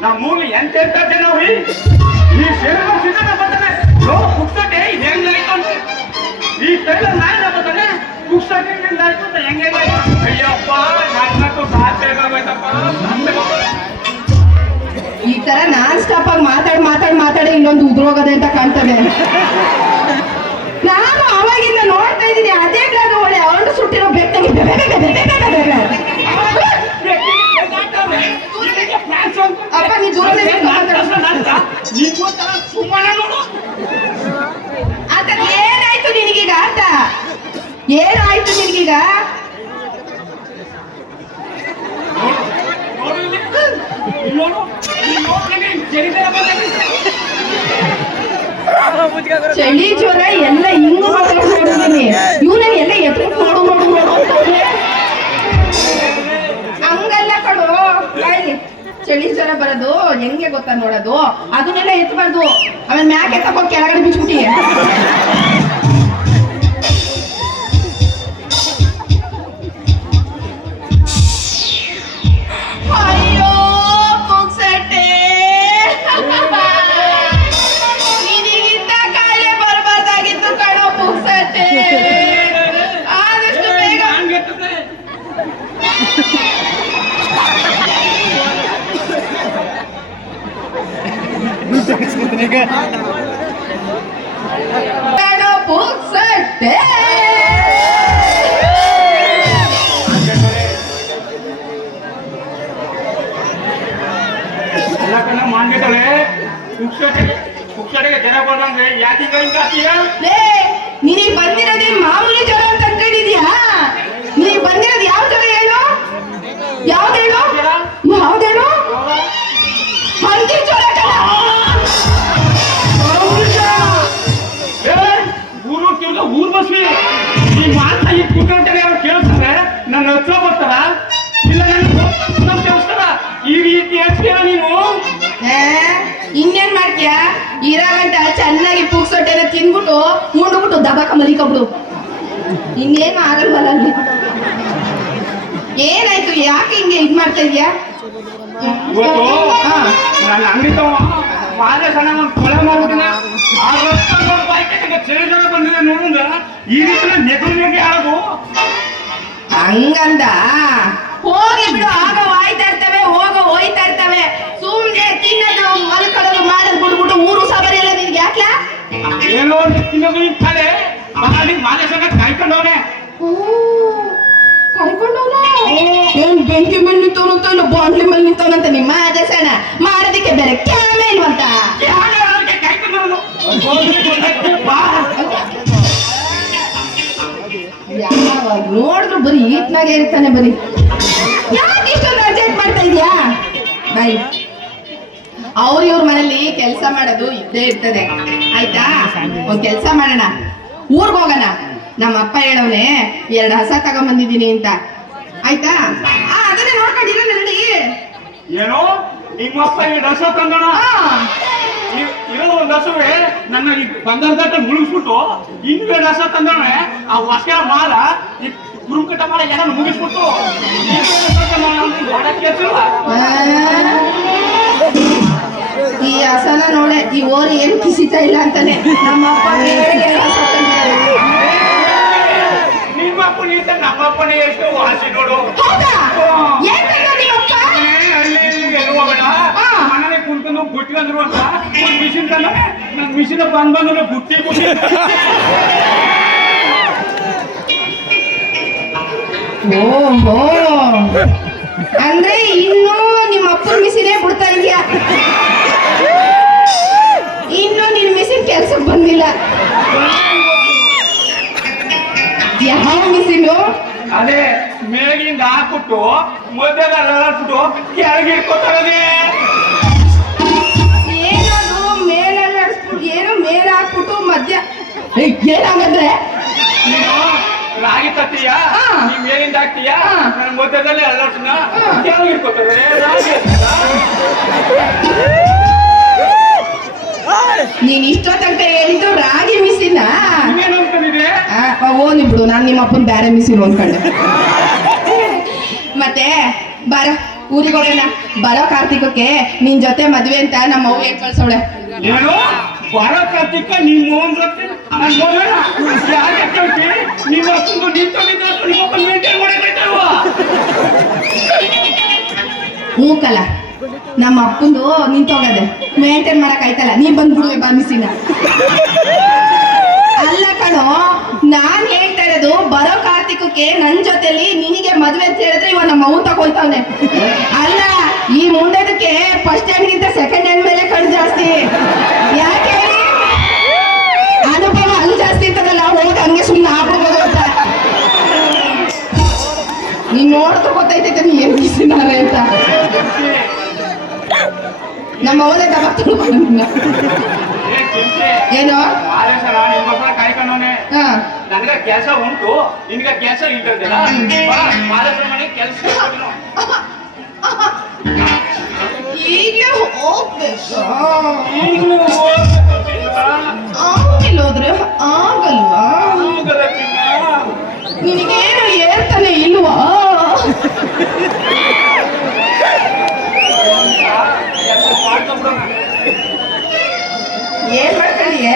ನಮ್ಮ ಮೂಲ ಎಂತ ಜನ ಅವ್ರಿ ಈ ಸೇರುವ ಸಿಗದ ಬರ್ತಾನೆ ಲೋ ಹೆಂಗ್ ಹೆಂಗಾಯ್ತು ಅಂತ ಈ ಕೈಲ ನಾಯಿನ ಬರ್ತಾನೆ ಪುಕ್ಸಟೆ ಹೆಂಗಾಯ್ತು ಅಂತ ಹೆಂಗೆ ಅಯ್ಯಪ್ಪ ನನ್ನಂತೂ ಸಾಧ್ಯ ಆಗೋಯ್ತಪ್ಪ ಈ ತರ ನಾನ್ ಸ್ಟಾಪ್ ಆಗಿ ಮಾತಾಡಿ ಮಾತಾಡಿ ಮಾತಾಡಿ ಇನ್ನೊಂದು ಉದ್ರೋಗದೆ ಅಂತ ಕಾಣ್ತದೆ. ನಾನು ಅವಾಗಿಂದ ನೋಡ್ತಾ ಇದ್ದೀನಿ ಜರಿದಾರ ನಿನ್ಗೀಗ? ಚಳಿ ಜ್ವರ ಎಲ್ಲ ಹಿಂಗು ಮಾತಾಡ್ತೀನಿ ಇವನ ಎಲ್ಲ ಎತ್ಕೊಂಡು ಮಾಡು ಮಾಡು ಅಂತಾನೆ. ಹಂಗಲ್ಲ ಕಡು. ಚಳಿ ಜ್ವರ ಬರೋದು ಹೆಂಗೆ ಗೊತ್ತಾ ನೋಡೋದು? ಅದನ್ನೆಲ್ಲ ಎತ್ಬಾರ್ದು. ಆಮೇಲೆ ಮ್ಯಾಕೆ ತಗೋ ಕೆಳಗಡೆ ಬಿಚ್ಬಿಟ್ಟಿ? ಎಲ್ಲಕ್ಕನ್ನ ಮಾನ್ಯದಳೆ ಪುಕ್ಷಟೆಗೆ ಪುಕ್ಷಟೆಗೆ ಜನ ಬಂದಂಗೆ ಯಾಕೆ ಹಿಂಗೆ ಹಾಕ್ತೀಯ ನೀನು ಬಂದಿರೋದೇ ಮಾಮೂಲಿ ಜ್ವರ ಅಂತ ಅನ್ಕೊಂಡಿದ್ಯಾ ನೀನು ಬಂದಿರೋದು ಯಾವ ಜ್ವರ ಹೇಳು ಯಾವ್ದೇನು ಯಾವ್ದೇನು ಮಾಡ್ತೀಯ ಇರಾಗಂಟ ಚೆನ್ನಾಗಿ ಪುಕ್ಸೊಟ್ಟೆನ ತಿನ್ಬಿಟ್ಟು ಮುಂಡ್ಬಿಟ್ಟು ದಬಾಕ ಮಲಿಕೊಬ್ಳು ಇನ್ನೇನು ಆಗಲ್ವಲ್ಲ ಅಲ್ಲಿ? ಏನಾಯ್ತು? ಯಾಕೆ ಹಿಂಗೆ ಇದ್ ಮಾಡ್ತಾ ಇದೀಯಾ? ಇವತ್ತು ಅಂಗಡಿ ಮಾದ ಸಣ್ಣ ಕೊಳೆ ಮಾಡ್ಬಿಟ್ಟಿನ. ಆ ರಕ್ತ ನೋಡ್ ಬಾಯ್ಕೆ ಚಳಿಗಾಲ ಬಂದಿದೆ ನೋಡಿದ್ರ ಈ ರೀತಿ ನೆಗಡಿಗೆ ಆಗೋದು. ಹಂಗಂದ? ಹೋಗಿ ಬಿಡು. ಆಗ ಹೋಯ್ತಾ ಏನೋ ಸಣ್ಣ ಕಾಯ್ಕೊಂಡವನೆ ಕರ್ಕೊಂಡವನ. ಏನ್ ಬೆಂಕಿ ಮೇಲೆ ನಿಂತವನಂತ ಇಲ್ಲ ಬಾಂಡ್ಲಿ ಮೇಲೆ ನಿಂತವನಂತ ನಿಮ್ಮ ಸಣ್ಣ ಮಾಡೋದಕ್ಕೆ ಬೇರೆ ಕ್ಯಾಮೆ ಇಲ್ವಂತ? ಯಾವಾಗ ನೋಡಿದ್ರು ಬರೀ ಈಟ್ನಾಗೆ ಇರ್ತಾನೆ ಬರೀ. ಯಾಕೆ ಇಷ್ಟೊಂದು ಅರ್ಜೆಂಟ್ ಮಾಡ್ತಾ ಇದೀಯಾ ಬಾಯ್. ಅವ್ರ ಇವ್ರ ಮನೇಲಿ ಕೆಲಸ ಮಾಡೋದು ಇದ್ದೇ ಇರ್ತದೆ. ಆಯ್ತಾ? ಒಂದ್ ಕೆಲಸ ಮಾಡೋಣ. ಊರ್ಗ್ ಹೋಗೋಣ. ನಮ್ಮ ಅಪ್ಪ ಹೇಳವ್ನೆ ಎರಡು ಹಸ ತಗೊಂಬಂದಿದ್ದೀನಿ ಅಂತ. ಆಯ್ತಾ? ಅದನ್ನೇ ನೋಡ್ಕೊಂಡಿರೋ ನೋಡಿ. ಏನೋ? ನಿಮ್ಮಪ್ಪ ಈ ರಸ ತಂದಣ. ಇರೋದು ಒಂದು ಹಸುವೆ ನನ್ನ ಈ ಬಂಗಾರದಾಟ ಮುಳುಗಿಸ್ಬಿಟ್ಟು ಇನ್ನೂ ಹಸ ತಂದವನೆ. ಆ ಹೊಸ ಮಾಲ ಈ ಕುರುಂಕಟ ಮಾಲ ಎಲ್ಲ ಮುಗಿಸ್ಬಿಟ್ಟು ಈ ಹಸನ ನೋಡೆ ಈ ಓರಿ ಏನು ಕಿಸಿತಾ ಇಲ್ಲ ಅಂತಾನೆ. ನಮ್ಮ ಅಪ್ಪ. ನಮ್ಮಪ್ಪನೇ ಎಷ್ಟು ವಾಸಿ ನೋಡು. ಹೌದಾ? ಏನ್ ನಿಮ್ಮಪ್ಪ ಕುಂತ್ಕೊಂಡು ಅಂತ? ಒಂದು ಮಿಷಿನ್ ತಂದ ನನ್ನ ಮಿಷಿನ್ ಬಂದ್ ಬಂದ್ರೆ ಗುಟ್ಟಿ ಬುಟ್ಟಿ. ಓಹೋ ಅಂದ್ರೆ ಇನ್ನು ಮೇಗಿಂದ ಹಾಕ್ಬಿಟ್ಟು ಮೊದಲ ಅಲ್ಲಾಡ್ಬಿಟ್ಟು ಕೆಳಗೆ ಇಟ್ಕೊತಾರನೆ ಏನದು? ಮೇಲೆಲ್ಲ ಅಡ್ಸ್ಬಿಟ್ಟು ಏನೋ? ಮೇಲೆ ಹಾಕ್ಬಿಟ್ಟು ಮಧ್ಯ. ಏನಾಗಂದ್ರೆ ರಾಗಿ ತತ್ತೀಯ? ಮೇಲಿಂದ ಹಾಕ್ತೀಯ? ಹಾ. ನನ್ನ ಮಧ್ಯದಲ್ಲಿ ಅಲ್ಲಾಡ್ಸನ ಹಾ. ಕೆಳಗೆ ಇಟ್ಕೊತಾರೆ. ರಾಗಿ ನೀನ್ ಇಷ್ಟೊತ್ತಂತ ಹೇಳಿದ್ದು ರಾಗಿ ಮಿಸಿನ? ಓ ಅನ್ಕೊಂಡಿದೆ ಓನಿ ಬಿಡು. ನಾನು ನಿಮ್ಮಪ್ಪನ ಬೇರೆ ಮಿಸಿನ್ ಅನ್ಕೊಂಡೆ. ಮತ್ತೆ ಬಾರ ಊರಿಗೆ ಹೋಗೋಣ ಬರೋ ಕಾರ್ತಿಕಕ್ಕೆ ನಿನ್ ಜೊತೆ ಮದ್ವೆ ಅಂತ ನಮ್ಮ ಅವ್ವ ಏನ್ ಕಳ್ಸೋಳೆ ಏನು? ಬರೋ ಕಾರ್ತಿಕ ಮೋಹನ್ ಜೊತೆ? ನಾನು ಯಾಕೆ ಕೇಳ್ತಿ ನಿಮ್ಮ ಮೇಂಟೈನ್ ಕಲ. ನಮ್ಮ ಅಪ್ಪಂದು ನಿಂತೋಗದೆ ಮೇಂಟೈನ್ ಮಾಡಕ್ ಆಯ್ತಲ್ಲ ನೀ ಬಂದ್ಬಿಡುವೆ ಬಾನಿಸಿನ ಅಲ್ಲ ಕಣೋ ನಾನ್ ಹೇಳ್ತಾ ಇರೋದು ಬರೋ ಕಾರ್ತಿಕಕ್ಕೆ ನನ್ ಜೊತೆಲಿ ನಿನಗೆ ಮದ್ವೆ ಅಂತ ಹೇಳಿದ್ರೆ ಅಲ್ಲ, ಈ ಮುಂದೆದಕ್ಕೆ ಫಸ್ಟ್ ಹ್ಯಾಂಡ್ ಗಿಂತ ಸೆಕೆಂಡ್ ಹ್ಯಾಂಡ್ ಮೇಲೆ ಕಣ್ ಜಾಸ್ತಿ. ಯಾಕೆ? ಅನುಭವ ಅಲ್ಲಿ ಜಾಸ್ತಿ ಇರ್ತದಲ್ಲ, ಹೋಗಿ ಹಂಗೆ ಸುಮ್ಮನೆ ಆಗ್ಬಿಡ್ಬೋದು ಅಂತ. ನೀನ್ ನೋಡ್ತು ಗೊತ್ತೈತೈತೆ ನೀ ಏನ್ ಬಿಸಿನಾರೆ ಅಂತ. ನಮ್ಮ ಅವನೇ ತಗೊಂಡು ಏನು? ನನಗೆ ಕೆಲಸ ಉಂಟು ನಿನಗ ಕೆಲಸ ಇಲ್ದಿಲ್ಲ ಮಾದೇಶನ ಮನೆ ಕೆಲಸ ಈಗಲೇ ಹೋಗ್ಬೇಕಾ? ಆಮೇಲೆ ಹೋದ್ರೆ ಆಗಲ್ವಾ? ನಿನಗೇನು ಏರ್ತಾನೆ ಇಲ್ವಾ. ಏನ್ ಮಾಡ್ಕೊಂಡಿಯೇ?